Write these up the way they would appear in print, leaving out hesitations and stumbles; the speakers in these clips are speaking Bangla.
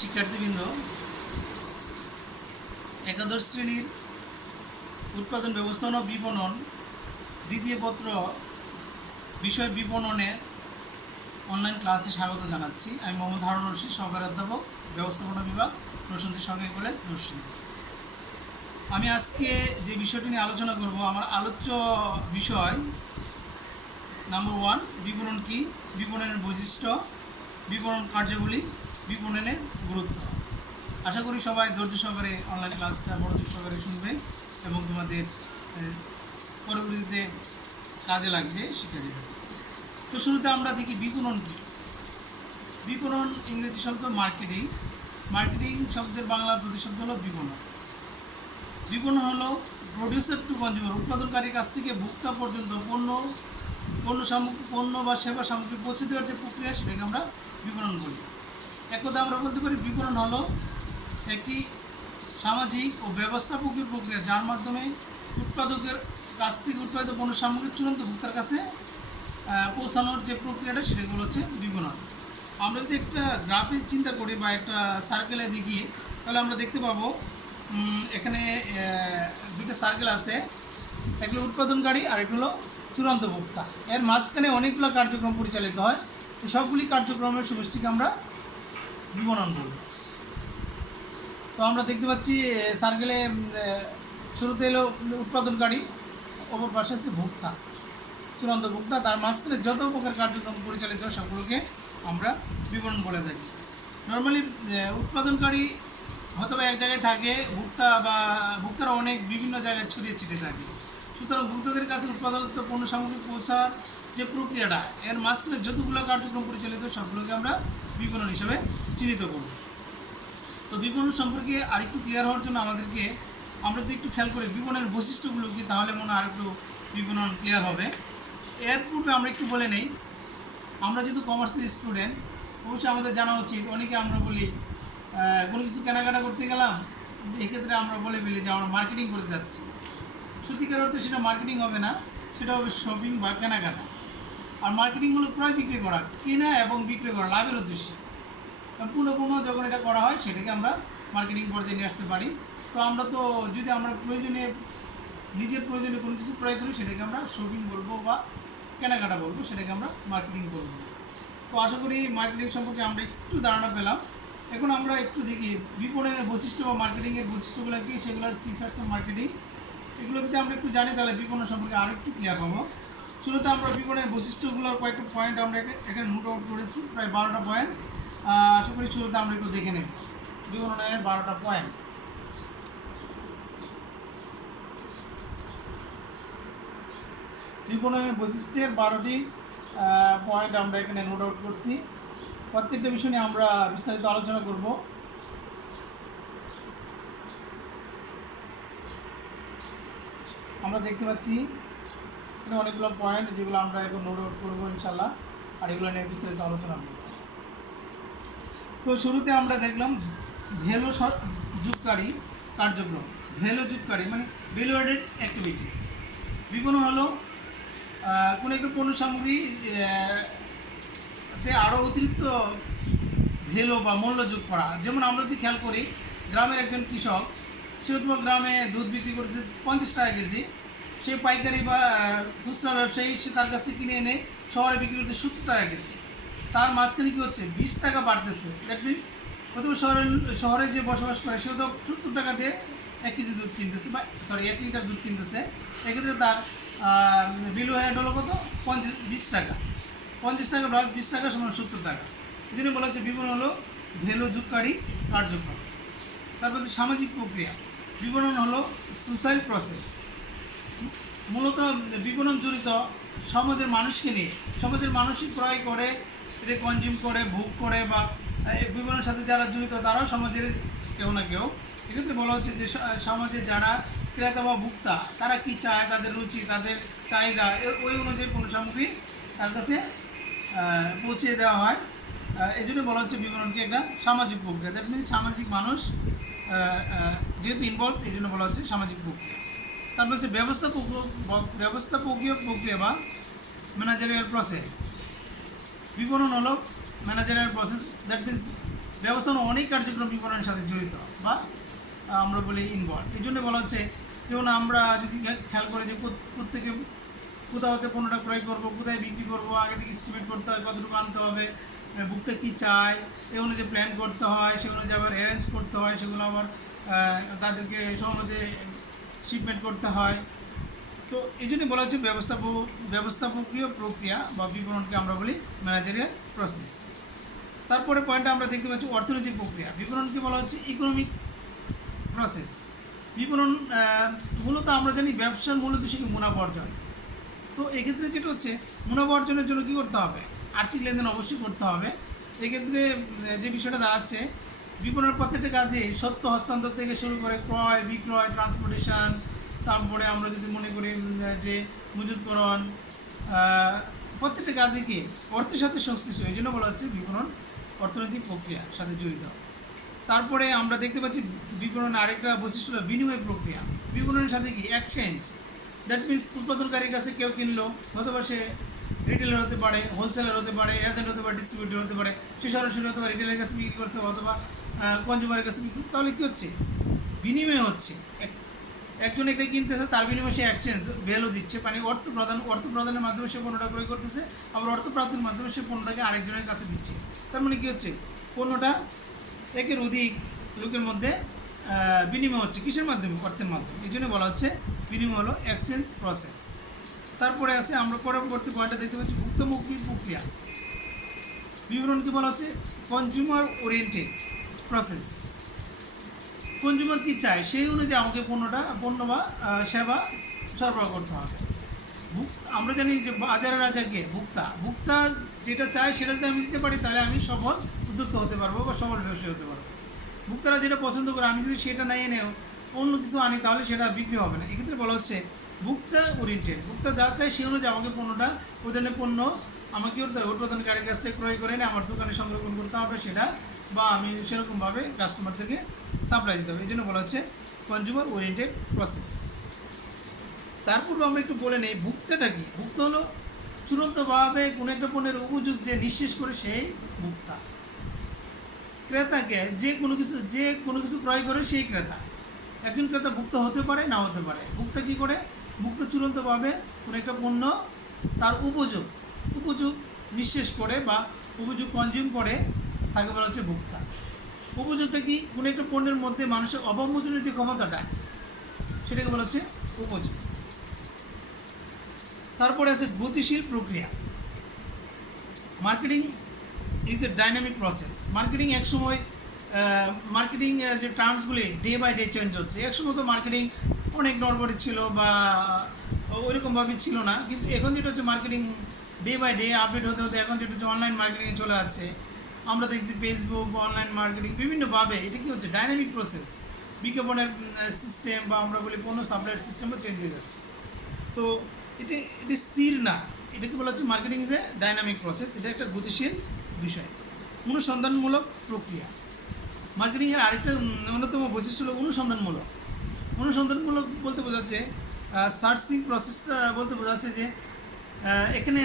শিক্ষার্থীবৃন্দ, একাদশ শ্রেণীর উৎপাদন ব্যবস্থাপনা ও বিপণন দ্বিতীয় পত্র বিষয় বিপণনের অনলাইন ক্লাসে স্বাগত জানাচ্ছি। আমি মোহাম্মদ হারুন রশিদ, সহকারী অধ্যাপক, ব্যবস্থাপনা বিভাগ, নরসিংদী সরকারি কলেজ, নরসিংদী। আমি আজকে যে বিষয়টি নিয়ে আলোচনা করব, আমার আলোচ্য বিষয় নাম্বার 1, বিপণন কী, বিপণনের বৈশিষ্ট্য, বিপণন কার্যাবলী, বিপণনের গুরুত্ব। আশা করি সবাই ধৈর্য সহকারে অনলাইন ক্লাসটা মনোযোগ সহকারে শুনবে এবং তোমাদের পরবর্তীতে কাজে লাগবে, শিখে যাবে। তো শুরুতে আমরা দেখি বিপণন কী। বিপণন ইংরেজি শব্দ মার্কেটিং। মার্কেটিং শব্দের বাংলা প্রতিশব্দ হলো বিপণন। বিপণন হলো প্রডিউসার টু কনজিউমার, উৎপাদনকারীর কাছ থেকে ভোক্তা পর্যন্ত পণ্য বা সেবা সামগ্রী পৌঁছে দেওয়ার যে প্রক্রিয়া, সেটাকে আমরা বিপণন বলি। এক কথা আমরা বলতে পারি বিপণন হলো একটি সামাজিক ও ব্যবস্থাপকীয় প্রক্রিয়া, যার মাধ্যমে উৎপাদকের কাছ থেকে উৎপাদিত পণ্য সামগ্রী চূড়ান্ত ভোক্তার কাছে পৌঁছানোর যে প্রক্রিয়াটা, সেটাগুলো হচ্ছে বিপণন। আমরা যদি একটা গ্রাফে চিন্তা করি বা একটা সার্কেলে দেখি, তাহলে আমরা দেখতে পাবো এখানে দুটো সার্কেল আছে, এগুলো উৎপাদনকারী আর এগুলো চূড়ান্ত ভোক্তা। এর মাঝখানে অনেকগুলো কার্যক্রম পরিচালিত হয়। সবগুলি কার্যক্রমের সমষ্টিকে আমরা বিপণন করব। তো আমরা দেখতে পাচ্ছি সার্কেলে শুরুতে এলো উৎপাদনকারী, অপর পাশে আছে ভোক্তা, চূড়ান্ত ভোক্তা। তার মাঝখানে যত প্রকার কার্যক্রম পরিচালিত হয় সবগুলোকে আমরা বিপণন বলে থাকি। নর্মালি উৎপাদনকারী হয়তো এক জায়গায় থাকে, ভোক্তারা অনেক বিভিন্ন জায়গায় ছড়িয়ে ছিটিয়ে থাকে। সুতরাং ভোক্তাদের কাছে উৎপাদিত পণ্য সামগ্রী পৌঁছার যে প্রক্রিয়াটা, এর মাঝখানে যতগুলো কার্যক্রম পরিচালিত সবগুলোকে আমরা বিপণন হিসেবে চিহ্নিত করব। তো বিপণন সম্পর্কে আরেকটু ক্লিয়ার হওয়ার জন্য আমরা যদি একটু খেয়াল করি বিপণনের বৈশিষ্ট্যগুলো কি, তাহলে মনে হয় আরেকটু বিপণন ক্লিয়ার হবে। এর পূর্বে আমরা একটু বলে নেই, আমরা যেহেতু কমার্সের স্টুডেন্ট, অবশ্যই আমাদের জানা উচিত। অনেকে আমরা বলি কোনো কিছু কেনাকাটা করতে গেলাম, এক্ষেত্রে আমরা বলে ফেলি যে আমরা মার্কেটিং করতে যাচ্ছি। সত্যিকার অর্থে সেটা মার্কেটিং হবে না, সেটা হবে শপিং বা কেনাকাটা। আর মার্কেটিং হলো ক্রয় বিক্রি করা, কেনা এবং বিক্রি করা লাভের উদ্দেশ্যে। পুনঃ যখন এটা করা হয়, সেটাকে আমরা মার্কেটিং পর্যায়ে নিয়ে আসতে পারি। তো আমরা যদি আমরা নিজের প্রয়োজনে কোনো কিছু ক্রয় করি, সেটাকে আমরা শপিং বলবো বা কেনাকাটা বলবো, সেটাকে আমরা মার্কেটিং করবো। তো আশা করি মার্কেটিং সম্পর্কে আমরা একটু ধারণা পেলাম। এখন আমরা একটু দেখি বিপণনের বৈশিষ্ট্য বা মার্কেটিংয়ের বৈশিষ্ট্যগুলো কী, সেগুলোর ফিচার্স অফ মার্কেটিং, এগুলো যদি আমরা একটু জানি তাহলে বিপণন সম্পর্কে আরও একটু ক্লিয়ার পাবো। শুরুতে আমরা বিপণনের বৈশিষ্ট্যগুলোর কয়েকটা পয়েন্ট আমরা এখানে নোট আউট করেছি, প্রায় 12টা পয়েন্ট। আশা করি শুরুতে আমরা একটু দেখে নেব বিপণনের 12টা পয়েন্ট। বিপণনের বৈশিষ্ট্যের 12টি পয়েন্ট আমরা এখানে নোট আউট করছি। প্রত্যেকটা বিষয় নিয়ে আমরা বিস্তারিত আলোচনা করব। আমরা দেখতে পাচ্ছি অনেকগুলো পয়েন্ট, যেগুলো আমরা এখন নোট আউট করবো ইনশাল্লাহ, আর এগুলো নিয়ে বিস্তারিত আলোচনা করব। তো শুরুতে আমরা দেখলাম ভ্যালু যুগকারী কার্যক্রম। ভ্যালু যুগকারী মানে ভ্যালু অ্যাডেড অ্যাক্টিভিটিস। বিপণন হলো কোনো একটা পণ্য সামগ্রীতে আরও অতিরিক্ত ভ্যালু বা মূল্য যোগ করা। যেমন আমরা যদি খেয়াল করি, গ্রামের একজন কৃষক, সে গ্রামে দুধ বিক্রি করছে 50 টাকা কেজি, সে পাইকারি বা খুচরা ব্যবসায়ী সে তার কাছ থেকে কিনে এনে শহরে বিক্রি করছে 70 টাকা কেজি। তার মাঝখানে কী হচ্ছে, 20 টাকা বাড়তেছে। দ্যাট মিনস হয়তো শহরে যে বসবাস করে, সে তো 70 টাকা দিয়ে 1 কেজি দুধ কিনতেছে, বা 1 লিটার দুধ কিনতেছে। এক্ষেত্রে তার বিলো হেড হলো কত, 20 টাকা। 50 টাকা প্লাস 20 টাকা সমান 70 টাকা। এই জন্য বলা হচ্ছে বিপণন হলো ভ্যালু যুগকারী কার্যক্রম। তারপর হচ্ছে সামাজিক প্রক্রিয়া। বিপণন হলো সোশ্যাল প্রসেস। মূলত বিপণন জড়িত সমাজের মানুষকে নিয়ে। সমাজের মানুষই ক্রয় করে, এটা কনজিউম করে, ভোগ করে, বা বিপণনের সাথে যারা জড়িত তারাও সমাজের কেউ না কেউ। এক্ষেত্রে বলা হচ্ছে যে সমাজে যারা ক্রেতা বা ভোক্তা, তারা কী চায়, তাদের রুচি, তাদের চাহিদা, ওই অনুযায়ী পণ্য সামগ্রী তার কাছে পৌঁছিয়ে দেওয়া হয়। এই জন্য বলা হচ্ছে বিপণনকে একটা সামাজিক প্রক্রিয়া। দ্যাট মিনস সামাজিক মানুষ যেহেতু ইনভলভ, এই জন্য বলা হচ্ছে সামাজিক প্রক্রিয়া। তারপর হচ্ছে ব্যবস্থাপকীয় প্রক্রিয়া বা ম্যানেজারিয়াল প্রসেস। বিপণন হলো ম্যানেজারিয়াল প্রসেস। দ্যাট মিনস ব্যবস্থাপনা অনেক কার্যক্রম বিপণনের সাথে জড়িত বা আমরা বলি ইনভলভ। এই জন্য বলা হচ্ছে যেমন আমরা যদি খেয়াল করে যে প্রত্যেকে কোথাও হতে পণ্যটা ক্রয় করবো, কোথায় বিক্রি করবো, আগে থেকে এস্টিমেট করতে হয় কতটুকু আনতে হবে, ভোক্তা কী চায়, এ অনুযায়ী প্ল্যান করতে হয়, সে অনুযায়ী আবার অ্যারেঞ্জ করতে হয়, সেগুলো আবার তাদেরকে সে অনুযায়ী শিপমেন্ট করতে হয়। তো এই জন্যই বলা হচ্ছে ব্যবস্থাপকীয় প্রক্রিয়া বা বিপণনকে আমরা বলি ম্যানেজারিয়াল প্রসেস। তারপরে পয়েন্টটা আমরা দেখতে পাচ্ছি অর্থনৈতিক প্রক্রিয়া। বিপণনকে বলা হচ্ছে ইকোনমিক প্রসেস। বিপণন মূলত আমরা জানি ব্যবসার মূল উদ্দেশ্য কি মুনাফা অর্জন। তো এক্ষেত্রে যেটা হচ্ছে মুনাফা অর্জনের জন্য কী করতে হবে, আর্থিক লেনদেন অবশ্যই করতে হবে। এক্ষেত্রে যে বিষয়টা দাঁড়াচ্ছে বিপণনের প্রত্যেকটা কাজে সত্য হস্তান্তর থেকে শুরু করে ক্রয় বিক্রয় ট্রান্সপোর্টেশন, তারপরে আমরা যদি মনে করি যে মজুতকরণ, প্রত্যেকটা কাজে কি অর্থের সাথে সংশ্লিষ্ট, এই জন্য বলা হচ্ছে বিপণন অর্থনৈতিক প্রক্রিয়ার সাথে জড়িত। তারপরে আমরা দেখতে পাচ্ছি বিপণনের আরেকটা বৈশিষ্ট্য হলো বিনিময় প্রক্রিয়া। বিপণনের সাথে কি এক্সচেঞ্জ, দ্যাট মিনস উৎপাদনকারীর কাছে কেউ কিনলো, অথবা সে রিটেলার হতে পারে, হোলসেলার হতে পারে, এজেন্ট হতে পারে, ডিস্ট্রিবিউটর হতে পারে, সে সরাসরি হতে পারে রিটেলারের কাছে বিক্রি করছে অথবা কনজিউমারের কাছে বিক্রি। তাহলে কী হচ্ছে, বিনিময় হচ্ছে। একজন এটা কিনতেছে, তার বিনিময়ে সে এক্সচেঞ্জ ভ্যালু দিচ্ছে, মানে অর্থ প্রদানের মাধ্যমে সে পণ্যটা ক্রয় করতেছে, আবার অর্থ প্রাপ্তির মাধ্যমে সে পণ্যটাকে আরেকজনের কাছে দিচ্ছে। তার মানে কী হচ্ছে, পণ্যটা একের অধিক লোকের মধ্যে বিনিময় হচ্ছে, কিসের মাধ্যমে, অর্থের মাধ্যমে। এই জন্য বলা হচ্ছে বিনিময় হলো এক্সচেঞ্জ প্রসেস। তারপরে আছে আমরা পরবর্তী পয়েন্টটা দেখতে পাচ্ছি ভুক্তমুখী প্রক্রিয়া। বিবরণকে বলা হচ্ছে কনজিউমার ওরিয়েন্টেড প্রসেস। কনজিউমার কী চায় সেই অনুযায়ী আমাকে পণ্য বা সেবা সরবরাহ করতে হবে। আমরা জানি যে বাজারের রাজা কে, ভোক্তা যেটা চায় সেটা যদি আমি দিতে পারি তাহলে আমি সফল উদ্যোক্তা হতে পারবো বা সফল ব্যবসায়ী হতে পারবো। ভোক্তারা যেটা পছন্দ করে আমি যদি সেটা না এনেও অন্য কিছু আনি তাহলে সেটা বিক্রি হবে না। এক্ষেত্রে বলা হচ্ছে ভোক্তা ওরিয়েন্টেড। ভোক্তা যা চায় সেই অনুযায়ী আমাকে ওই ধরনের পণ্য আমাকে উৎপাদনকারীর কাছ থেকে ক্রয় করে এনে আমার দোকানে সংরক্ষণ করতে হবে সেটা, বা আমি সেরকমভাবে কাস্টমার থেকে সাপ্লাই দিতে হবে। এই জন্য বলা হচ্ছে কনজিউমার ওরিয়েন্টেড প্রসেস। তারপর আমরা একটু বলে নেই ভোক্তাটা কি। ভোক্তা হলো চূড়ান্তভাবে কোনো একটা পণ্যের উপযোগ যে নিঃশেষ করে সেই ভোক্তা। ক্রেতাকে যে কোনো কিছু ক্রয় করে সেই ক্রেতা। একজন ক্রেতা ভোক্তা হতে পারে না হতে পারে। ভোক্তা কী করে, ভোক্তা চূড়ান্তভাবে কোনো একটা পণ্য তার উপযোগ নিঃশেষ করে বা উপযোগ কনজিউম করে তাকে বলা হচ্ছে ভোক্তা। উপযোগটা কি, কোনো একটা পণ্যের মধ্যে মানুষের অভাব মোচনের যে ক্ষমতাটা সেটাকে বলা হচ্ছে উপযোগ। তারপরে আছে গতিশীল প্রক্রিয়া। Marketing is a dynamic process. Marketing একসময় মার্কেটিং যে টার্মসগুলি ডে বাই ডে চেঞ্জ হচ্ছে। একসময় তো মার্কেটিং অনেক নড়বড়ে ছিল বা ওইরকমভাবে ছিল না, কিন্তু এখন যেটা হচ্ছে marketing day by day update হতে হতে এখন যেটা হচ্ছে অনলাইন মার্কেটিংয়ে চলে যাচ্ছে। আমরা দেখছি ফেসবুক, অনলাইন মার্কেটিং বিভিন্নভাবে এটা কী হচ্ছে ডাইনামিক প্রসেস। বিজ্ঞাপনের সিস্টেম বা আমরা বলি পণ্য সাপ্লাইয়ের সিস্টেমও চেঞ্জ হয়ে যাচ্ছে। তো এটা স্থির না, এটাকে বলা হচ্ছে marketing is a dynamic process. এটা একটা গতিশীল বিষয়। অনুসন্ধানমূলক প্রক্রিয়া। মার্কেটিংয়ের আরেকটা অন্যতম বৈশিষ্ট্য হলো অনুসন্ধানমূলক বলতে বোঝাচ্ছে সার্চিং প্রসেসটা বলতে বোঝাচ্ছে যে এখানে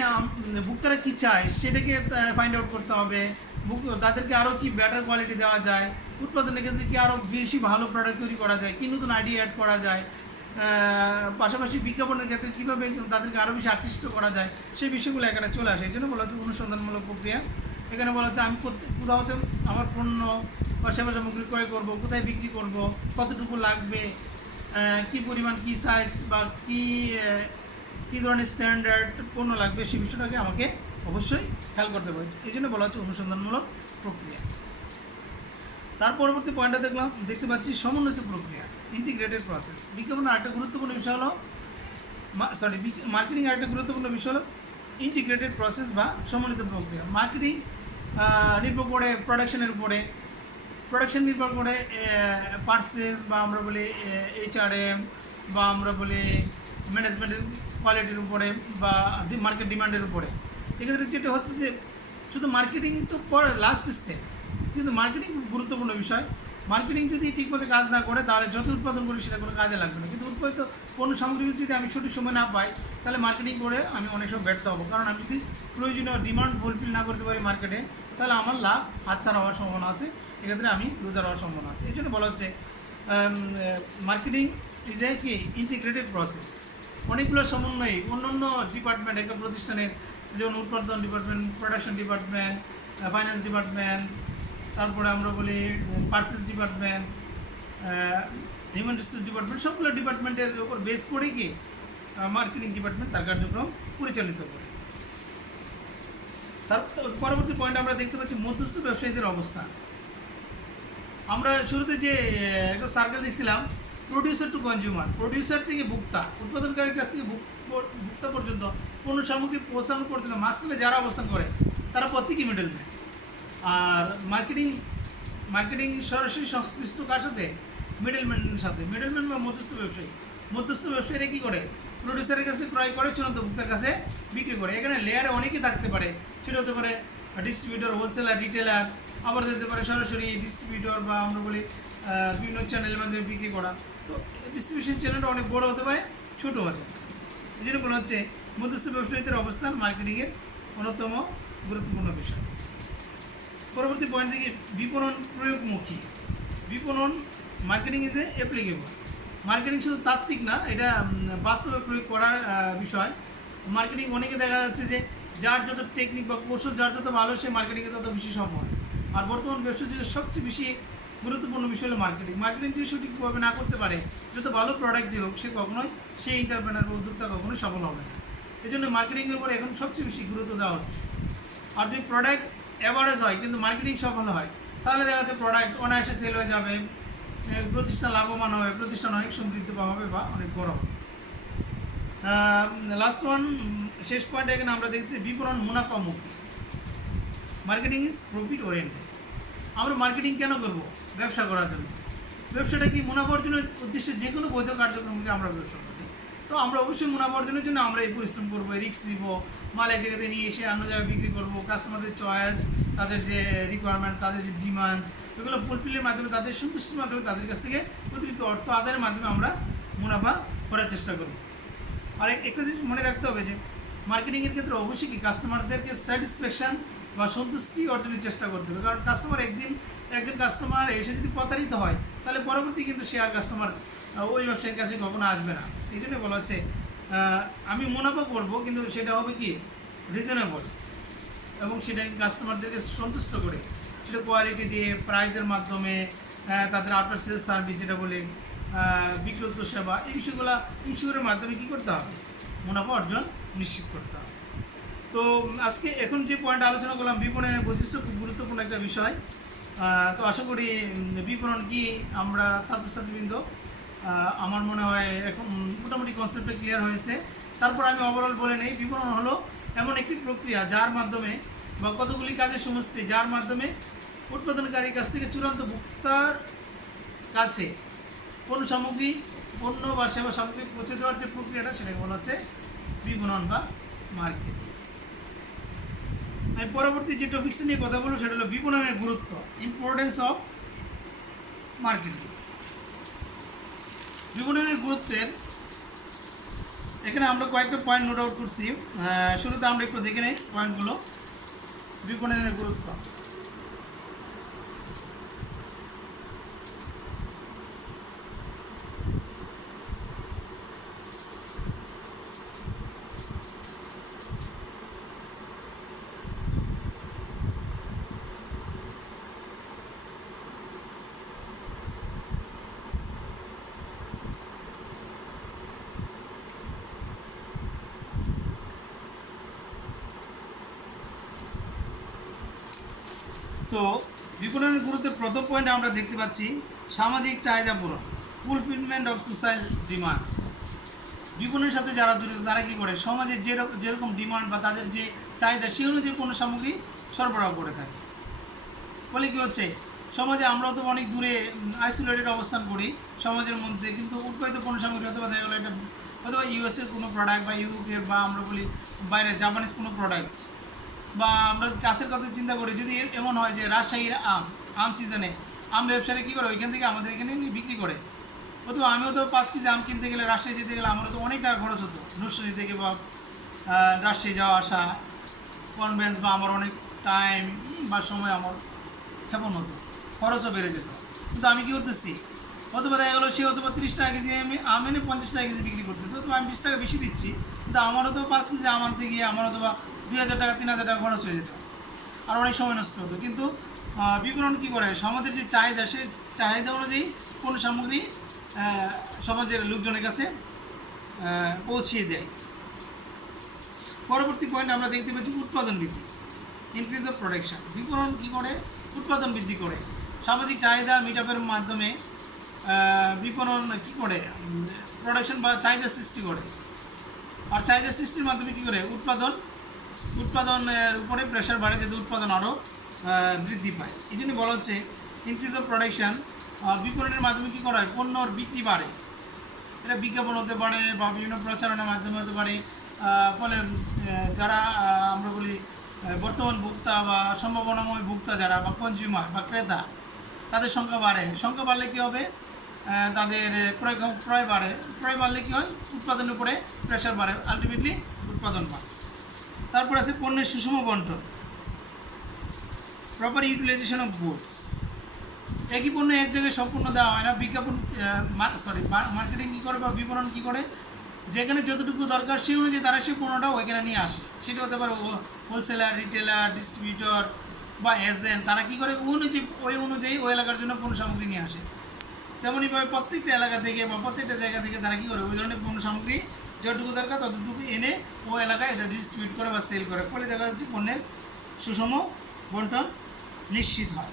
ভোক্তারা কী চায় সেটাকে ফাইন্ড আউট করতে হবে। তাদেরকে আরও কি বেটার কোয়ালিটি দেওয়া যায়, উৎপাদনের ক্ষেত্রে কি আরও বেশি ভালো প্রোডাক্ট তৈরি করা যায়, কী নতুন আইডিয়া অ্যাড করা যায়, পাশাপাশি বিজ্ঞাপনের ক্ষেত্রে কীভাবে তাদেরকে আরও বেশি আকৃষ্ট করা যায়, সেই বিষয়গুলো এখানে চলে আসে। এই জন্য বলা হচ্ছে অনুসন্ধানমূলক প্রক্রিয়া। এখানে বলা হচ্ছে আমি কোথাও হতে আমার পণ্য বা সেবা সামগ্রী ক্রয় করবো, কোথায় বিক্রি করব, কতটুকু লাগবে, কী পরিমাণ, কী সাইজ বা কী ধরনের স্ট্যান্ডার্ড পণ্য লাগবে, সেই বিষয়টাকে আমাকে অবশ্যই খেয়াল করতে হবে। এই জন্য বলা হচ্ছে অনুসন্ধানমূলক প্রক্রিয়া। তার পরবর্তী পয়েন্টটা দেখতে পাচ্ছি সমন্বিত প্রক্রিয়া, ইন্টিগ্রেটেড প্রসেস। বিজ্ঞাপনের আরেকটা গুরুত্বপূর্ণ বিষয় হলো মার্কেটিং আরেকটা গুরুত্বপূর্ণ বিষয় হলো ইন্টিগ্রেটেড প্রসেস বা সমন্বিত প্রক্রিয়া। মার্কেটিং নির্ভর করে প্রোডাকশনের উপরে, প্রোডাকশন নির্ভর করে পারচেজ বা আমরা বলি HRM বা আমরা বলি ম্যানেজমেন্টের কোয়ালিটির উপরে বা মার্কেট ডিমান্ডের উপরে। এক্ষেত্রে যেটা হচ্ছে যে শুধু মার্কেটিং তো পরে লাস্ট স্টেপ, কিন্তু মার্কেটিং গুরুত্বপূর্ণ বিষয়। মার্কেটিং যদি ঠিকমতো কাজ না করে তাহলে যত উৎপাদন করি সেটা কোনো কাজে লাগবে না। কিন্তু উৎপাদিত পণ্য সামগ্রী যদি আমি সঠিক সময় না পাই তাহলে মার্কেটিং করে আমি অনেক সময় ব্যর্থ হবো। কারণ আমি যদি প্রয়োজনীয় ডিমান্ড ফুলফিল না করতে পারি মার্কেটে তাহলে আমার লাভ হাতছাড়া হওয়ার সম্ভাবনা আছে, এক্ষেত্রে আমি লুজার হওয়ার সম্ভাবনা আছে। এই জন্য বলা হচ্ছে মার্কেটিং ইজ এ কি ইন্টিগ্রেটেড প্রসেস, অনেকগুলো সমন্বয়ে অন্য ডিপার্টমেন্ট একটা প্রতিষ্ঠানের, যেমন উৎপাদন department, production department, finance department, তারপরে আমরা বলি purchase department, human resource department, সবগুলো ডিপার্টমেন্টের উপর বেস করে কি মার্কেটিং ডিপার্টমেন্ট তার কার্যক্রম পরিচালিত করে। তার পরবর্তী পয়েন্ট আমরা দেখতে পাচ্ছি মধ্যস্থ ব্যবসায়ীদের অবস্থান। আমরা শুরুতে যে একটা সার্কেল দেখছিলাম, প্রডিউসার টু কনজিউমার, প্রডিউসার থেকে ভোক্তা, উৎপাদনকারীর কাছ থেকে ভোক্তা পর্যন্ত পণ্য সামগ্রী পৌঁছানো পর্যন্ত মাঝখানে যারা অবস্থান করে তারা প্রত্যেকই মিডলম্যান। আর মার্কেটিং সরাসরি সংশ্লিষ্ট কার সাথে? মিডলম্যানের সাথে। মিডলম্যান বা মধ্যস্থ ব্যবসায়ীরা কী করে? প্রডিউসারের কাছে ক্রয় করে চূড়ান্ত ভোক্তার কাছে বিক্রি করে। এখানে লেয়ারে অনেকেই থাকতে পারে, সেটা হতে পারে ডিস্ট্রিবিউটর, হোলসেলার, রিটেলার, আবার দিতে পারে সরাসরি ডিস্ট্রিবিউটর বা আমরা বলি বিভিন্ন চ্যানেলের মাধ্যমে বিক্রি করা। তো ডিস্ট্রিবিউশন চ্যানেলটা অনেক বড় হতে পারে, ছোটো হতে পারে। এই জন্য বলা হচ্ছে মধ্যস্থ ব্যবসায়ীদের অবস্থান মার্কেটিংয়ের অন্যতম গুরুত্বপূর্ণ বিষয়। পরবর্তী পয়েন্ট থেকে বিপণন প্রয়োগমুখী। বিপণন marketing is a applicable. Marketing শুধু তাত্ত্বিক না, এটা বাস্তবে প্রয়োগ করার বিষয়। মার্কেটিং অনেকে দেখা যাচ্ছে যে যার যত টেকনিক বা কৌশল যার যত ভালো, সে মার্কেটিংয়ে তত বেশি সফল। আর বর্তমান ব্যবসা যুগের সবচেয়ে বেশি গুরুত্বপূর্ণ বিষয় হলো মার্কেটিং। মার্কেটিং যদি সঠিকভাবে না করতে পারে, যত ভালো প্রোডাক্টই হোক, সে কখনোই সেই এন্টারপ্রেনার বা উদ্যোক্তা কখনোই সফল হবে না। এই জন্য মার্কেটিংয়ের উপর এখন সবচেয়ে বেশি গুরুত্ব দেওয়া হচ্ছে। আর যদি প্রোডাক্ট অ্যাভারেজ হয় কিন্তু মার্কেটিং সফল হয়, তাহলে দেখা যাচ্ছে প্রোডাক্ট অনায়াসে সেল হয়ে যাবে, প্রতিষ্ঠান লাভবান হবে, প্রতিষ্ঠান অনেক সমৃদ্ধ হবে বা অনেক বড় হবে। লাস্ট ওয়ান, শেষ পয়েন্ট এখানে আমরা দেখছি বিপণন মুনাফামুখী। Marketing is profit oriented. আমরা মার্কেটিং কেন করব? ব্যবসা করার জন্য। ব্যবসাটা কি মুনাফা অর্জনের উদ্দেশ্যে? যে কোনো বৈধ কার্যক্রমকে আমরা ব্যবসা করি। তো আমরা অবশ্যই মুনাফা অর্জনের জন্য আমরা এই পরিশ্রম করবো, রিস্ক নিব, মাল এক জায়গাতে নিয়ে এসে অন্য জায়গায় বিক্রি করবো। কাস্টমারদের চয়েস, তাদের যে রিকোয়ারমেন্ট, তাদের যে ডিমান্ড, এগুলো ফুলফিলের মাধ্যমে, তাদের সন্তুষ্টির মাধ্যমে, তাদের কাছ থেকে অতিরিক্ত অর্থ আদায়ের মাধ্যমে আমরা মুনাফা করার চেষ্টা করব। আর একটা জিনিস মনে রাখতে হবে যে মার্কেটিংয়ের ক্ষেত্রে অবশ্যই কি কাস্টমারদেরকে স্যাটিসফ্যাকশান বা সন্তুষ্টি অর্জনের চেষ্টা করতে হবে। কারণ একজন কাস্টমার এসে যদি প্রতারিত হয়, তাহলে পরবর্তী কিন্তু সে আর কাস্টমার ওই ব্যবসায়ীর কাছে কখনো আসবে না। এই জন্য বলা হচ্ছে আমি মুনাফা করব, কিন্তু সেটা হবে কি রিজনেবল, এবং সেটা কাস্টমারদেরকে সন্তুষ্ট করে, সেটা কোয়ালিটি দিয়ে, প্রাইসের মাধ্যমে, তাদের আফটার সেলস সার্ভিস যেটা বলে, বিক্রত সেবা, এই বিষয়গুলো ইনশিওরের মাধ্যমে কী করতে হবে? মুনাফা অর্জন নিশ্চিত করতে হবে। তো আজকে এখন যে পয়েন্ট আলোচনা করলাম, বিপণনের বৈশিষ্ট্য খুব গুরুত্বপূর্ণ একটা বিষয়। তো আশা করি বিপণন কি আমরা ছাত্রছাত্রীবৃন্দ, আমার মনে হয় এখন মোটামুটি কনসেপ্টটা ক্লিয়ার হয়েছে। তারপর আমি ওভারঅল বলে নেই, বিপণন হলো এমন একটি প্রক্রিয়া যার মাধ্যমে বা কতগুলি কাজের সমষ্টি, যার মাধ্যমে উৎপাদনকারীর কাছ থেকে চূড়ান্ত ভোক্তার কাছে পণ্য বা সেবা সামগ্রী পৌঁছে দেওয়ার যে প্রক্রিয়াটা, সেটাকে বলা হচ্ছে বিপণন বা মার্কেটিং। আমি পরবর্তী যে টপিকসটা নিয়ে কথা বলবো সেটা হলো বিপণনের গুরুত্ব, ইম্পর্টেন্স অফ মার্কেটিং। বিপণনের গুরুত্বের এখানে আমরা কয়েকটা পয়েন্ট নোট আউট করছি। শুরুতে আমরা একটু দেখে নেই পয়েন্টগুলো। বিপণনের গুরুত্ব। তো বিপণনের গুরুত্বের প্রথম পয়েন্টে আমরা দেখতে পাচ্ছি সামাজিক চাহিদা পূরণ, ফুলফিলমেন্ট অফ সোশ্যাল ডিমান্ড। বিপণনের সাথে যারা জড়িত তারা কী করে? সমাজের যেরকম ডিমান্ড বা তাদের যে চাহিদা, সেই অনুযায়ী কোনো সামগ্রী সরবরাহ করে থাকে। বলে কী হচ্ছে, সমাজে আমরাও তো অনেক দূরে আইসোলেটেড অবস্থান করি সমাজের মধ্যে, কিন্তু উৎপাদিত পণ্য সামগ্রী হতে দেখা গেলো এটা অথবা ইউএসের কোনো প্রোডাক্ট বা ইউকের বা আমরা বলি বাইরে জাপানিজ কোনো প্রোডাক্ট, বা আমরা গাছের কথা চিন্তা করি, যদি এমন হয় যে রাজশাহীর আম সিজনে আম ব্যবসায়ী কী করে ওইখান থেকে আমাদের এখানে বিক্রি করে, অথবা আমিও তো 5 কেজি আম কিনতে গেলে রাজশাহী যেতে গেলে আমারও তো অনেক টাকা খরচ হতো, নুরসিংদী থেকে বা রাজশাহী যাওয়া আসা, কনভেন্স বা আমার অনেক টাইম বা সময় আমার ক্ষেপণ হতো, খরচও বেড়ে যেত। কিন্তু আমি কী করতেছি, অথবা দেখা গেলো সে অথবা 30 টাকা কেজি আম এনে 50 টাকা কেজি বিক্রি করতেছে, অথবা আমি 20 টাকা বেশি দিচ্ছি, কিন্তু আমারও তো 5 কেজি আম আনতে গিয়ে আমার অথবা 2000 টাকা 3000 টাকা খরচ হয়ে যেত, আর অনেক সময় নষ্ট হতো। কিন্তু বিপণন কী করে, সমাজের যে চাহিদা, সেই চাহিদা অনুযায়ী কোনো সামগ্রী সমাজের লোকজনের কাছে পৌঁছিয়ে দেয়। পরবর্তী পয়েন্ট আমরা দেখতে পাচ্ছি উৎপাদন বৃদ্ধি, ইনক্রিজ অফ প্রোডাকশন। বিপণন কী করে, উৎপাদন বৃদ্ধি করে, সামাজিক চাহিদা মিট আপের মাধ্যমে বিপণন কী করে, প্রোডাকশন বা চাহিদা সৃষ্টি করে। আর চাহিদা সৃষ্টির মাধ্যমে কী করে, উৎপাদনের উপরে প্রেশার বাড়ে, যাতে উৎপাদন আরও বৃদ্ধি পায়। এই জন্য বলা হচ্ছে ইনক্রিজ অফ প্রোডাকশন। বিপণনের মাধ্যমে কী করা হয়, পণ্যর বিক্রি বাড়ে। এটা বিজ্ঞাপন হতে পারে বা বিভিন্ন প্রচারণার মাধ্যমে হতে পারে। ফলে যারা আমরা বলি বর্তমান ভোক্তা বা সম্ভাবনাময় ভোক্তা যারা বা কনজিউমার বা ক্রেতা, তাদের সংখ্যা বাড়ে। সংখ্যা বাড়লে কী হবে, তাদের ক্রয় বাড়ে। ক্রয় বাড়লে কী হয়, উৎপাদনের উপরে প্রেশার বাড়ে, আলটিমেটলি উৎপাদন বাড়ে। তারপর আছে পণ্যের সুষম বন্টন, প্রপার ইউটিলাইজেশন অফ গুডস। একই পণ্য এক জায়গায় সম্পূর্ণ দেওয়া হয় না। বিজ্ঞাপন মার্কেটিং কী করে বা বিপণন কী করে, যেখানে যতটুকু দরকার সেই অনুযায়ী তারা সেই পণ্যটা ওইখানে নিয়ে আসে। সেটা হতে পারে হোলসেলার, রিটেলার, ডিস্ট্রিবিউটর বা এজেন্ট। তারা কী করে, ওই অনুযায়ী ওই এলাকার জন্য পণ্য সামগ্রী নিয়ে আসে। তেমনইভাবে প্রত্যেকটা এলাকা থেকে বা প্রত্যেকটা জায়গা থেকে তারা কী করে, ওই ধরনের পণ্য সামগ্রী যতটুকু দরকার ততটুকু এনে ওই এলাকায় এটা ডিস্ট্রিবিউট করে বা সেল করে। ফলে দেখা যাচ্ছে পণ্যের সুষম বন্টন নিশ্চিত হয়।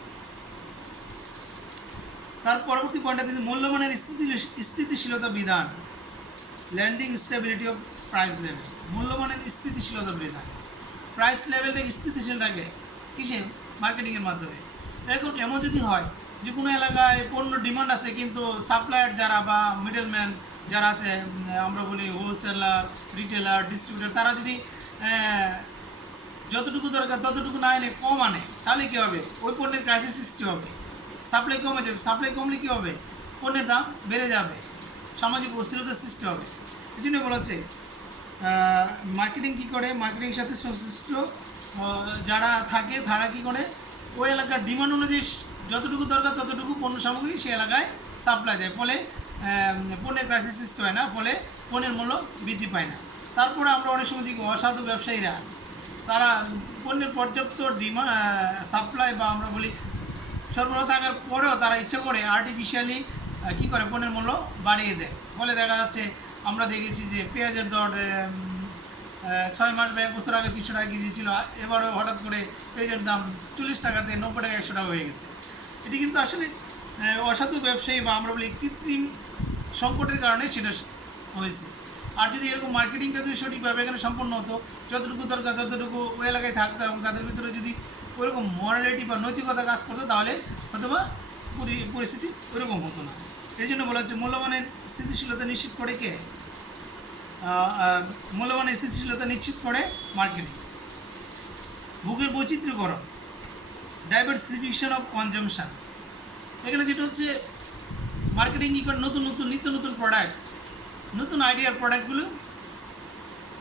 তার পরবর্তী পয়েন্টটা দিচ্ছে মূল্যমানের স্থিতিশীলতা বিধান, landing stability of price level. মূল্যমানের স্থিতিশীলতা বিধান, প্রাইস লেভেলটাকে স্থিতিশীল রাখে কিসে, মার্কেটিংয়ের মাধ্যমে। এখন এমন যদি হয় যে কোনো এলাকায় পণ্য ডিমান্ড আছে, কিন্তু সাপ্লায়ার যারা বা মিডলম্যান যারা আছে, আমরা বলি হোলসেলার, রিটেলার, ডিস্ট্রিবিউটর, তারা যদি যতটুকু দরকার ততটুকু না এনে কম আনে, তাহলে কী হবে, ওই পণ্যের ক্রাইসিস সৃষ্টি হবে। সাপ্লাই কমে যাবে, সাপ্লাই কমলে কী হবে, পণ্যের দাম বেড়ে যাবে, সামাজিক অস্থিরতার সৃষ্টি হবে। এই জন্য বলা হচ্ছে মার্কেটিং কী করে, মার্কেটিংয়ের সাথে সংশ্লিষ্ট যারা থাকে তারা কী করে, ওই এলাকার ডিমান্ড অনুযায়ী যতটুকু দরকার ততটুকু পণ্য সামগ্রী সেই এলাকায় সাপ্লাই দেয়। ফলে পণ্যের ক্রাইসিস সৃষ্টি হয় না, ফলে পণ্যের মূল্য বৃদ্ধি পায় না। তারপরে আমরা অনেক সময় দেখি অসাধু ব্যবসায়ীরা, তারা পণ্যের পর্যাপ্ত সাপ্লাই বা আমরা বলি সরবরাহ থাকার পরেও তারা ইচ্ছা করে আর্টিফিশিয়ালি কী করে, পণ্যের মূল্য বাড়িয়ে দেয়। ফলে দেখা যাচ্ছে আমরা দেখেছি যে পেঁয়াজের দর 6 মাস বা 1 বছর আগে 300 টাকা কেজি ছিল, এবারও হঠাৎ করে পেঁয়াজের দাম 40 টাকাতে 90 টাকা 100 টাকা হয়ে গেছে। এটি কিন্তু আসলে অসাধু ব্যবসায়ী বা আমরা বলি কৃত্রিম সংকটের কারণে সেটা হয়েছে। আর যদি এরকম মার্কেটিংটা যদি সঠিকভাবে এখানে সম্পন্ন হতো, যতটুকু দরকার ততটুকু ওই এলাকায় থাকতো এবং তাদের ভিতরে যদি ওইরকম মরালিটি বা নৈতিকতা কাজ করতো, তাহলে হয়তোবা পরিস্থিতি ওইরকম হতো না। এই জন্য বলা হচ্ছে মূল্যমানের স্থিতিশীলতা নিশ্চিত করে কে, মূল্যমানের স্থিতিশীলতা নিশ্চিত করে মার্কেটিং। ভোগের বৈচিত্র্যকরণ, ডাইভার্সিফিকেশন অফ কনজামশান। এখানে যেটা হচ্ছে মার্কেটিং কী করে, নতুন নতুন নিত্য নতুন প্রোডাক্ট, নতুন আইডিয়ার প্রোডাক্টগুলো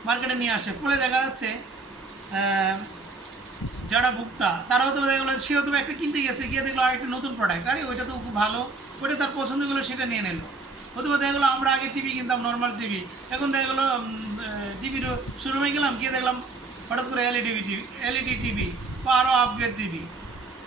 মার্কেটে নিয়ে আসে। ফলে দেখা যাচ্ছে যারা ভোক্তা তারা হয়তো দেখা গেলো, সে হয়তো একটা কিনতে গেছে, গিয়ে দেখলো আর একটা নতুন প্রোডাক্ট, আরে ওইটা তো খুব ভালো, ওইটা তার পছন্দ হলো, সেটা নিয়ে নিল। হয়তো দেখা গেলো আমরা আগে টিভি কিনতাম, নর্মাল টিভি, এখন দেখা গেলো টিভির শোরুমে গেলাম, গিয়ে দেখলাম হঠাৎ করে এলইডি টিভি বা আরও আপগ্রেড টিভি।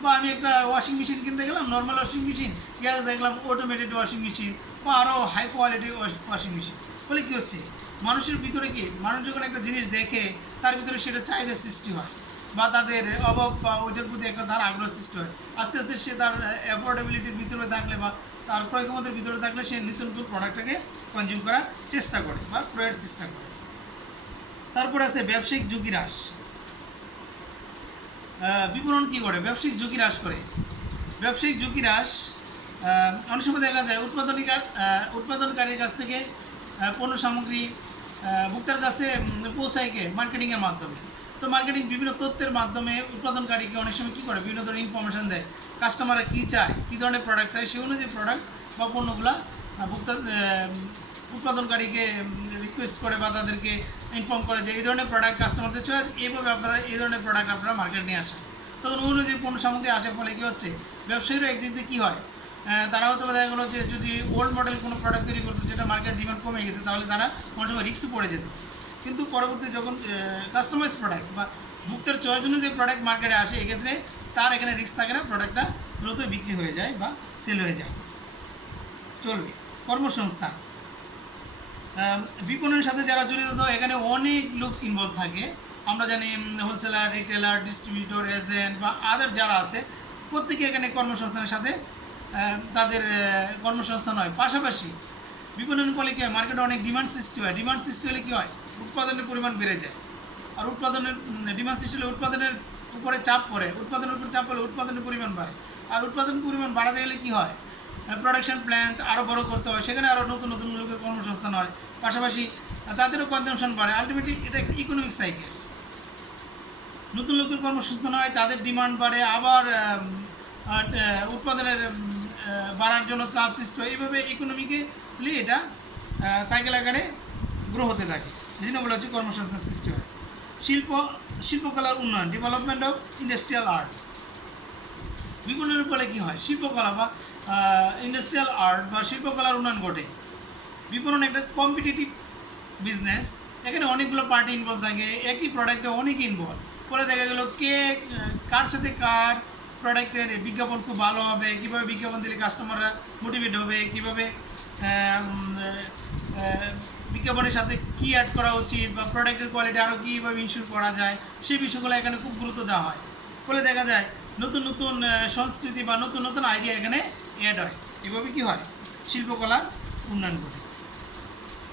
বা আমি একটা ওয়াশিং মেশিন কিনতে গেলাম, নর্মাল ওয়াশিং মেশিন, গিয়ে দেখলাম অটোমেটেড ওয়াশিং মেশিন বা আরও হাই কোয়ালিটি ওয়াশিং মেশিন। ফলে কী হচ্ছে, মানুষের ভিতরে কি, মানুষ যখন একটা জিনিস দেখে তার ভিতরে সেটা চাহিদা সৃষ্টি হয় বা তাদের অভাব বা ওইটার প্রতি একটা তার আগ্রহ সৃষ্টি হয়। আস্তে আস্তে সে তার অ্যাফোর্ডেবিলিটির ভিতরে থাকলে বা তার ক্রয় ক্ষমতার ভিতরে থাকলে সে নিত্য নতুন প্রোডাক্টটাকে কনজিউম করার চেষ্টা করে বা ক্রয়ের চেষ্টা করে। তারপর আছে ব্যবসায়িক ঝুঁকি হ্রাস। বিপণন কী করে, ব্যবসায়িক ঝুঁকি হ্রাস করে। ব্যবসায়িক ঝুঁকি হ্রাস অনেক সময় দেখা যায় উৎপাদনকারীর কাছ থেকে পণ্য সামগ্রী ভোক্তার কাছে পৌঁছায় কে, মার্কেটিংয়ের মাধ্যমে। তো মার্কেটিং বিভিন্ন তথ্যের মাধ্যমে উৎপাদনকারীকে অনেক সময় কী করে, বিভিন্ন ধরনের ইনফরমেশান দেয়, কাস্টমাররা কী চায়, কী ধরনের প্রোডাক্ট চায়, সেই অনুযায়ী প্রোডাক্ট বা পণ্যগুলো ভোক্তা উৎপাদনকারীকে রিকোয়েস্ট করে বা তাদেরকে ইনফর্ম করে যে এই ধরনের প্রোডাক্ট কাস্টমারদের চয়েস, এইভাবে আপনারা এই ধরনের প্রোডাক্ট আপনারা মার্কেটে নিয়ে আসেন। তখন অনুযায়ী পণ্য সামগ্রী আসার ফলে কী হচ্ছে, ব্যবসায়ীরা একদিক দিয়ে কী হয়, তারা হয়তো দেখা গেলো যে যদি ওল্ড মডেল কোনো প্রোডাক্ট তৈরি করতো যেটা মার্কেট ডিমান্ড কমে গেছে, তাহলে তারা অনেক সময় রিস্কে পড়ে যেত। কিন্তু পরবর্তী যখন কাস্টমাইজ প্রোডাক্ট বা ভোক্তার চয়েস অনুযায়ী প্রোডাক্ট মার্কেটে আসে, এক্ষেত্রে তার এখানে রিস্ক থাকে না, প্রোডাক্টটা দ্রুত বিক্রি হয়ে যায় বা সেল হয়ে যায়। চলবে। কর্মসংস্থান, বিপণনের সাথে যারা জড়িত, এখানে অনেক লোক ইনভলভ থাকে। আমরা জানি হোলসেলার, রিটেলার, ডিস্ট্রিবিউটর, এজেন্ট বা আদার যারা আছে, প্রত্যেকে এখানে কর্মসংস্থানের সাথে তাদের কর্মসংস্থান হয়। পাশাপাশি বিপণন ফলে কী হয়, মার্কেটে অনেক ডিমান্ড সৃষ্টি হয়। ডিমান্ড সৃষ্টি হলে কী হয়, উৎপাদনের পরিমাণ বেড়ে যায়। আর উৎপাদনের ডিমান্ড সৃষ্টি হলে উৎপাদনের উপরে চাপ পড়ে, উৎপাদনের উপরে চাপ পড়লে উৎপাদনের পরিমাণ বাড়ে। আর উৎপাদনের পরিমাণ বাড়াতে গেলে কী হয়, প্রোডাকশন প্ল্যান্ট আরও বড় করতে হয়, সেখানে আরও নতুন নতুন লোকের কর্মসংস্থান হয়। পাশাপাশি তাদেরও কনজামশন বাড়ে। আলটিমেটলি এটা একটা ইকোনমিক সাইকেল। নতুন লোকের কর্মসংস্থান হয়, তাদের ডিমান্ড বাড়ে, আবার উৎপাদনের বাড়ার জন্য চাপ সৃষ্টি হয়। এইভাবে ইকোনমিক্যালি এটা সাইকেল আকারে গ্রো হতে থাকে। এই জন্য বলা হচ্ছে কর্মসংস্থান সৃষ্টি হয়। শিল্পকলার উন্নয়ন, ডেভেলপমেন্ট অফ ইন্ডাস্ট্রিয়াল আর্টস। বিপণনের ফলে কী হয়, শিল্পকলা বা ইন্ডাস্ট্রিয়াল আর্ট বা শিল্পকলার উন্নয়ন ঘটে। বিপণন একটা কম্পিটিটিভ বিজনেস, এখানে অনেকগুলো পার্টি ইনভলভ থাকে, একই প্রোডাক্টে অনেক ইনভলভ। ফলে দেখা গেলো কে কার সাথে কার প্রোডাক্টের বিজ্ঞাপন খুব ভালো হবে, কীভাবে বিজ্ঞাপন দিলে কাস্টমাররা মোটিভেট হবে, কীভাবে বিজ্ঞাপনের সাথে কী অ্যাড করা উচিত বা প্রোডাক্টের কোয়ালিটি আরও কীভাবে ইনশিওর করা যায়, সেই বিষয়গুলো এখানে খুব গুরুত্ব দেওয়া হয়। ফলে দেখা যায় নতুন নতুন সংস্কৃতি বা নতুন নতুন আইডিয়া এখানে অ্যাড হয়। এভাবে কী হয়, শিল্পকলার উন্নয়ন ঘটে।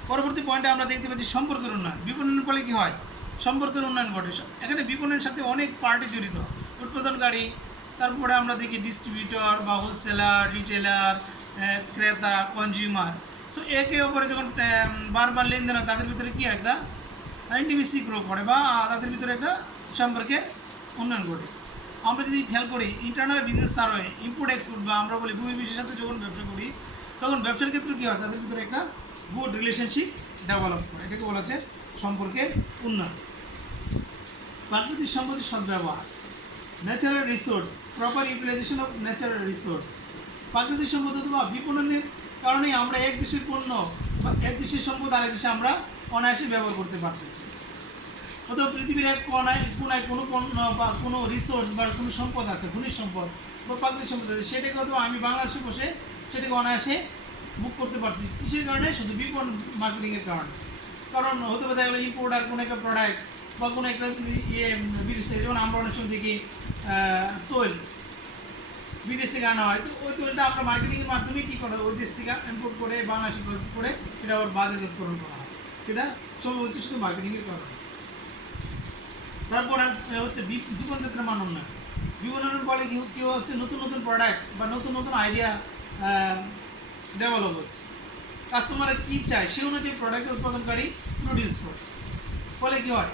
পরবর্তী পয়েন্টে আমরা দেখতে পাচ্ছি সম্পর্কের উন্নয়ন। বিপণনের ফলে কী হয়, সম্পর্কের উন্নয়ন ঘটে। এখানে বিপণনের সাথে অনেক পার্টি জড়িত, উৎপাদনকারী, তারপরে আমরা দেখি ডিস্ট্রিবিউটর বা হোলসেলার, রিটেলার, ক্রেতা, কনজিউমার। সো একে অপরে যখন বারবার লেনদেন হয়, তাদের ভিতরে কী একটা ইন্টিমেসি গ্রো করে বা তাদের ভিতরে একটা সম্পর্কের উন্নয়ন ঘটে। আমরা যদি খেয়াল করি, ইন্টারনাল বিজনেস তার হয় ইম্পোর্ট এক্সপোর্ট বা আমরা বলি বহির্বিশ্বের সাথে যখন ব্যবসা করি, তখন ব্যবসার ক্ষেত্রে কী হয়, তাদের ভিতরে একটা গুড রিলেশনশিপ ডেভেলপ করে। এটাকে বলা হচ্ছে সম্পর্কের উন্নয়ন। প্রাকৃতিক সম্পদের সদ্ব্যবহার, natural resource, proper utilisation of natural resource. প্রাকৃতিক সম্পদ অথবা বিপণনের কারণে আমরা এক দেশের পণ্য বা এক দেশের সম্পদ আরেক দেশে আমরা অনায়াসে ব্যবহার করতে পারতেছি। অথবা পৃথিবীর এক কোনায় কোনো পণ্য বা কোনো রিসোর্স বা কোনো সম্পদ আছে, খনিজ সম্পদ বা প্রাকৃতিক সম্পদ আছে, সেটাকে অথবা আমি বাংলাদেশে বসে সেটাকে অনায়াসে বুক করতে পারছি। কিসের কারণে, শুধু বিপণন মার্কেটিংয়ের কারণে। কারণ হতে পারে দেখা গেলো ইম্পোর্টার কোনো একটা প্রোডাক্ট বা কোনো একটা বিদেশ থেকে, যেমন আমরা অনেক সময় দেখি তৈল বিদেশ থেকে আনা হয়, তো ওই তৈলটা আমরা মার্কেটিংয়ের মাধ্যমে কী করে, ওই দেশ থেকে ইম্পোর্ট করে বাংলাদেশে প্রসেস করে এটা আবার বাজারজাতকরণ করা হয়। সেটা সম্ভব হচ্ছে শুধু মার্কেটিংয়ের কারণে। তারপর হচ্ছে জীবনযাত্রার মান উন্নয়ন। বিপণনের ফলে কেউ হচ্ছে নতুন নতুন প্রোডাক্ট বা নতুন নতুন আইডিয়া ডেভেলপ হচ্ছে। কাস্টমাররা কী চায় সে অনুযায়ী প্রোডাক্টের উৎপাদনকারী প্রডিউস করে। ফলে কী হয়,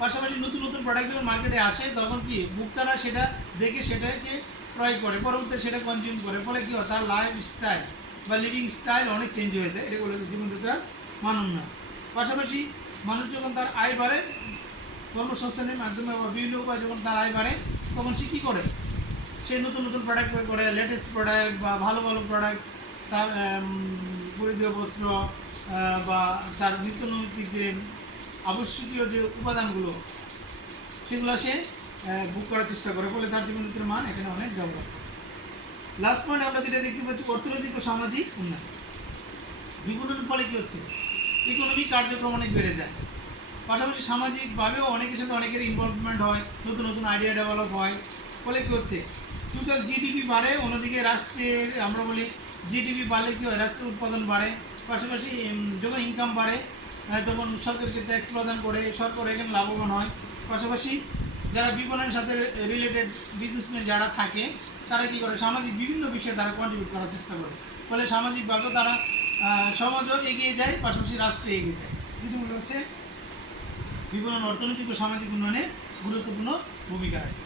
পাশাপাশি নতুন নতুন প্রোডাক্ট যখন মার্কেটে আসে, তখন কি ভোক্তারা সেটা দেখে সেটাকে ক্রয় করে, পরবর্তীতে সেটা কনজিউম করে। ফলে কী হয়, তার লাইফ স্টাইল বা লিভিং স্টাইল অনেক চেঞ্জ হয়ে যায়। এটা বলেছে জীবনযাত্রার মান উন্নয়ন। পাশাপাশি মানুষ যখন তার আয় বাড়ে, কর্মসংস্থানের মাধ্যমে বা বিভিন্ন উপায় যখন তার আয় বাড়ে, তখন সে কী করে, সে নতুন নতুন প্রোডাক্ট করে, লেটেস্ট প্রোডাক্ট বা ভালো ভালো প্রোডাক্ট, তার পরিধেয় বস্ত্র বা তার নিত্যনৈতিক যে আবশ্যকীয় যে উপাদানগুলো, সেগুলো সে বুক করার চেষ্টা করে। ফলে তার জীবনযাত্রার মান এখানে অনেক ডেভেলপ করে। লাস্ট পয়েন্ট আমরা যেটা দেখতে পাচ্ছি, অর্থনৈতিক ও সামাজিক উন্নয়ন। বিপণনের ফলে কী হচ্ছে, ইকোনমিক কার্যক্রম অনেক বেড়ে যায়। পাশাপাশি সামাজিকভাবেও অনেকের সাথে অনেকের ইনভলভমেন্ট হয়, নতুন নতুন আইডিয়া ডেভেলপ হয়। ফলে কী হচ্ছে, টোটাল জিডিপি বাড়ে। অন্যদিকে রাষ্ট্রের আমরা বলি জিডিপি বাড়লে কী হয়, রাষ্ট্রের উৎপাদন বাড়ে। পাশাপাশি যখন ইনকাম বাড়ে, তখন সরকারকে ট্যাক্স প্রদান করে, সরকার এখানে লাভবান হয়। পাশাপাশি যারা বিপণনের সাথে রিলেটেড বিজনেসম্যান যারা থাকে, তারা কী করে, সামাজিক বিভিন্ন বিষয়ে তারা কন্ট্রিবিউট করার চেষ্টা করে। ফলে সামাজিকভাবে তারা সমাজও এগিয়ে যায়, পাশাপাশি রাষ্ট্রে এগিয়ে যায়। যেটি মনে হচ্ছে বিপণন অর্থনৈতিক ও সামাজিক উন্নয়নে গুরুত্বপূর্ণ ভূমিকা রাখে।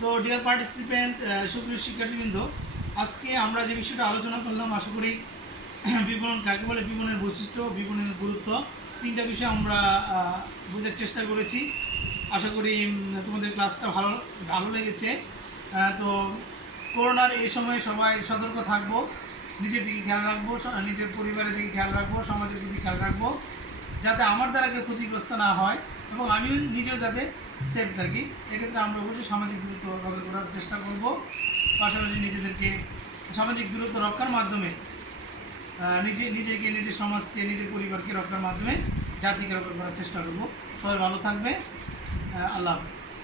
তো ডিয়ার পার্টিসিপেন্ট, সুপ্রিয় শিক্ষার্থীবৃন্দ, আজকে আমরা যে বিষয়টা আলোচনা করলাম, আশা করি বিপণন কাকে বলে, বিপণনের বৈশিষ্ট্য, বিপণনের গুরুত্ব, তিনটা বিষয় আমরা বোঝার চেষ্টা করেছি। আশা করি তোমাদের ক্লাসটা ভালো ভালো লেগেছে। তো করোনার এই সময় সবাই সতর্ক থাকবো, নিজের দিকে খেয়াল রাখবো, নিজের পরিবারের দিকে খেয়াল রাখবো, সমাজের দিকে খেয়াল রাখবো, যাতে আমার দ্বারা কেউ ক্ষতিগ্রস্ত না হয় এবং আমিও নিজেও যাতে সেফ থাকি। এক্ষেত্রে আমরা অবশ্যই সামাজিক দূরত্ব রক্ষা করার চেষ্টা করব। পাশাপাশি নিজেদেরকে সামাজিক দূরত্ব রক্ষার মাধ্যমে নিজেকে, নিজের সমাজকে, নিজের পরিবারকে রক্ষার মাধ্যমে জাতিকে রক্ষা করার চেষ্টা করব। সবাই ভালো থাকবে। আল্লাহ হাফেজ।